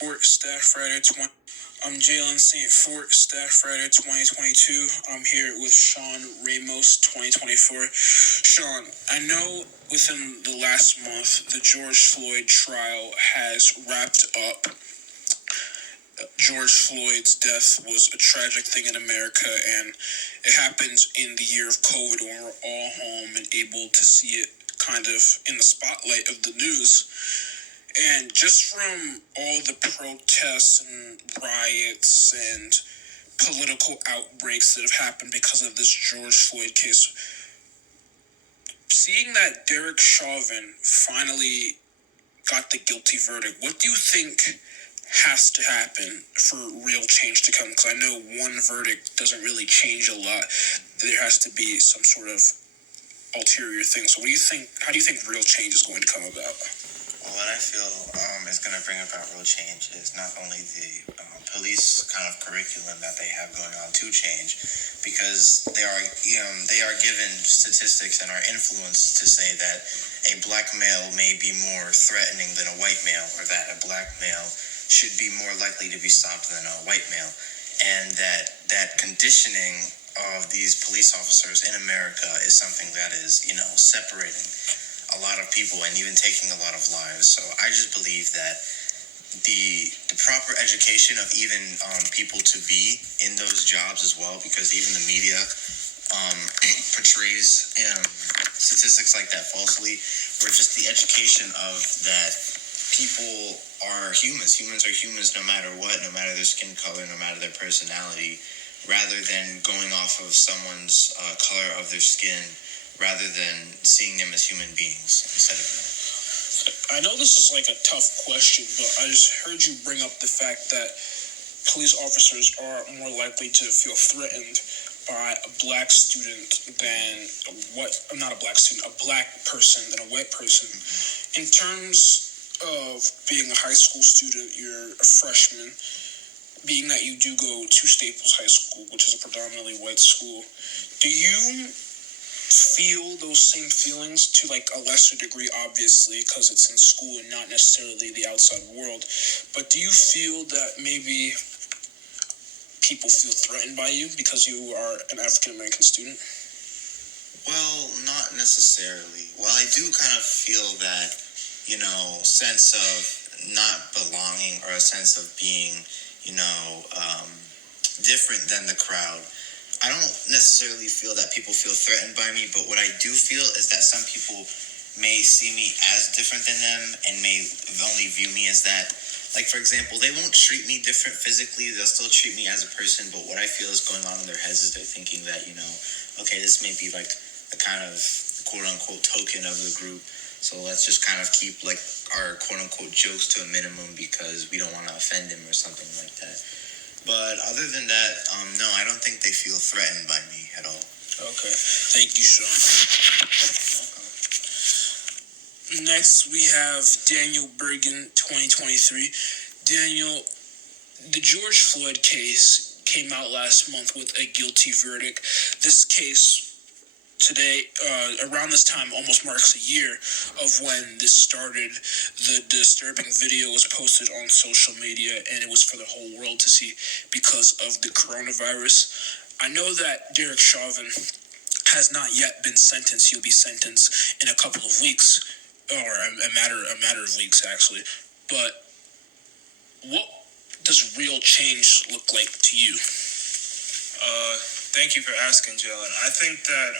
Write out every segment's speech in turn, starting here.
Fort Staff Writer 20. I'm Jalen St. Fort, Staff Writer 2022. I'm here with Sean Ramos 2024. Sean, I know within the last month the George Floyd trial has wrapped up. George Floyd's death was a tragic thing in America, and it happens in the year of COVID when we're all home and able to see it kind of in the spotlight of the news. And just from all the protests and riots and political outbreaks that have happened because of this George Floyd case, seeing that Derek Chauvin finally got the guilty verdict, what do you think has to happen for real change to come? Because I know one verdict doesn't really change a lot. There has to be some sort of ulterior thing. So what do you think? How do you think real change is going to come about? Well, what I feel is going to bring about real change is not only the police kind of curriculum that they have going on to change, because they are given statistics and are influenced to say that a black male may be more threatening than a white male, or that a black male should be more likely to be stopped than a white male, and that conditioning of these police officers in America is something that is, separating a lot of people and even taking a lot of lives. So I just believe that the proper education of even people to be in those jobs as well, because even the media portrays statistics like that falsely, or just the education of that people are humans. Humans are humans no matter what, no matter their skin color, no matter their personality, rather than going off of someone's color of their skin, rather than seeing them as human beings instead of that. I know this is like a tough question, but I just heard you bring up the fact that police officers are more likely to feel threatened by a black student than a black person than a white person. In terms of being a high school student, you're a freshman, being that you do go to Staples High School, which is a predominantly white school, do you feel those same feelings to like a lesser degree, obviously, because it's in school and not necessarily the outside world, but do you feel that maybe people feel threatened by you because you are an African American student? Well, not necessarily. Well, I do kind of feel that, sense of not belonging, or a sense of being, different than the crowd. I don't necessarily feel that people feel threatened by me, but what I do feel is that some people may see me as different than them and may only view me as that. Like, for example, they won't treat me different physically. They'll still treat me as a person, but what I feel is going on in their heads is they're thinking that, okay, this may be like the kind of quote-unquote token of the group, so let's just kind of keep like our quote-unquote jokes to a minimum because we don't want to offend him or something like that. But other than that, no, I don't think they feel threatened by me at all. Okay. Thank you, Sean. Next, we have Daniel Bergen, 2023. Daniel, the George Floyd case came out last month with a guilty verdict. This case today, around this time, almost marks a year of when this started. The disturbing video was posted on social media, and it was for the whole world to see because of the coronavirus. I know that Derek Chauvin has not yet been sentenced. He'll be sentenced in a couple of weeks, or a matter of weeks, actually. But what does real change look like to you? Thank you for asking, Jalen. I think that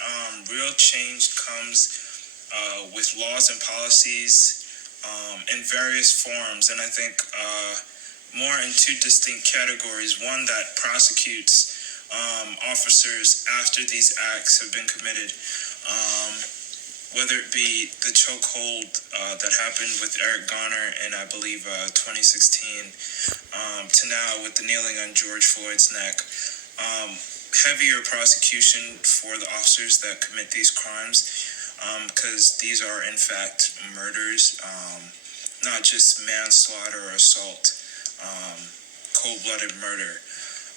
real change comes with laws and policies in various forms, and I think more in two distinct categories. One that prosecutes officers after these acts have been committed, whether it be the chokehold that happened with Eric Garner in, I believe, 2016, to now with the kneeling on George Floyd's neck. Heavier prosecution for the officers that commit these crimes, because these are in fact murders, not just manslaughter or assault, cold-blooded murder.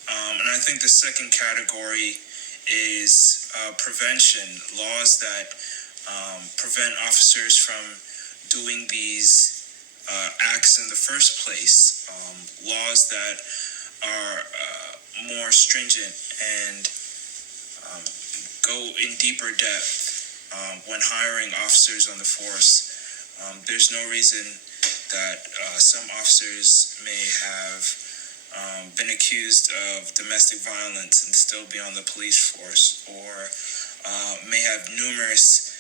And I think the second category is prevention, laws that prevent officers from doing these acts in the first place, laws that are more stringent and go in deeper depth when hiring officers on the force. There's no reason that some officers may have been accused of domestic violence and still be on the police force, or may have numerous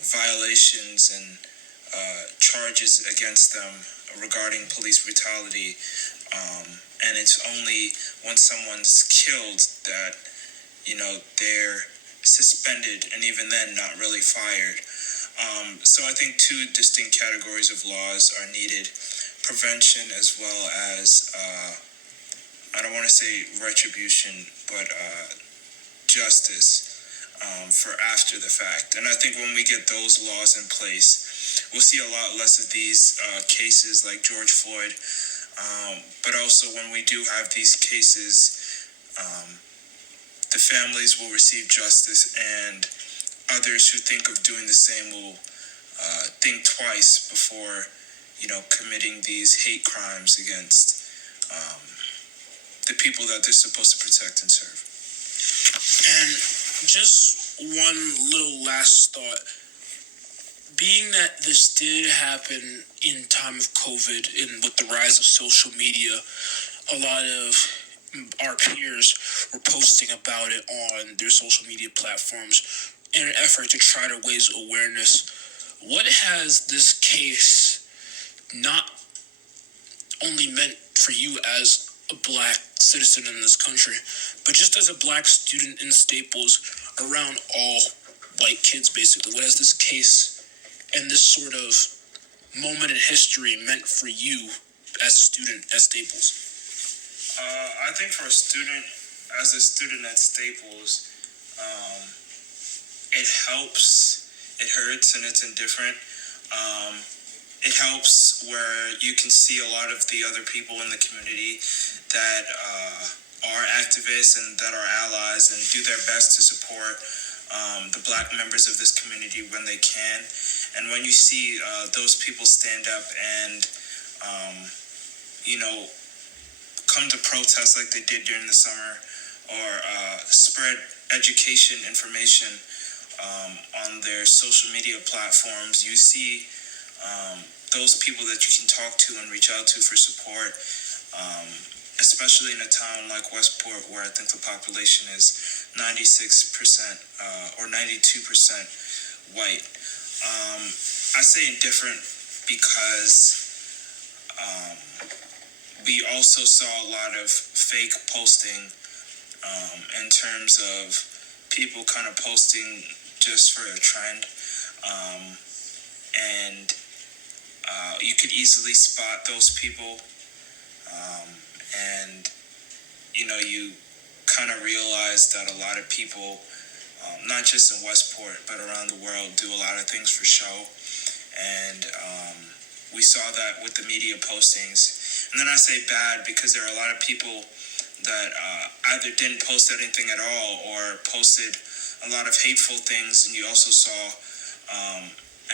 violations and charges against them regarding police brutality. And it's only when someone's killed that, they're suspended, and even then not really fired. So I think two distinct categories of laws are needed: prevention as well as, I don't want to say retribution, but justice for after the fact. And I think when we get those laws in place, we'll see a lot less of these cases like George Floyd. But also when we do have these cases, the families will receive justice, and others who think of doing the same will think twice before, committing these hate crimes against the people that they're supposed to protect and serve. And just one little last thought. Being that this did happen in time of COVID and with the rise of social media, a lot of our peers were posting about it on their social media platforms in an effort to try to raise awareness. What has this case not only meant for you as a black citizen in this country, but just as a black student in Staples, around all white kids basically? What has this case and this sort of moment in history meant for you as a student at Staples? I think for as a student at Staples, it helps, it hurts, and it's indifferent. It helps where you can see a lot of the other people in the community that are activists and that are allies and do their best to support the black members of this community when they can. And when you see those people stand up and, come to protest like they did during the summer, or spread education information on their social media platforms, you see those people that you can talk to and reach out to for support, especially in a town like Westport, where I think the population is 96% or 92% white. I say indifferent because we also saw a lot of fake posting in terms of people kind of posting just for a trend. And you could easily spot those people. And, you kind of realize that a lot of people, not just in Westport, but around the world, do a lot of things for show. And we saw that with the media postings. And then I say bad because there are a lot of people that either didn't post anything at all or posted a lot of hateful things, and you also saw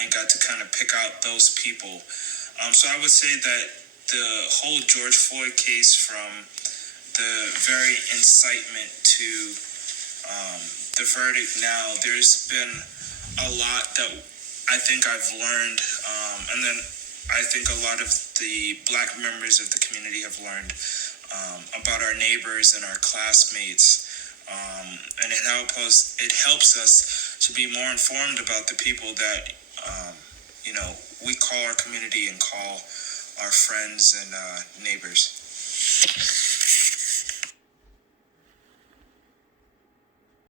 and got to kind of pick out those people. So I would say that the whole George Floyd case, from the very incitement to the verdict now, there's been a lot that I think I've learned, and then I think a lot of the black members of the community have learned about our neighbors and our classmates, and it helps us to be more informed about the people that we call our community and call our friends and neighbors.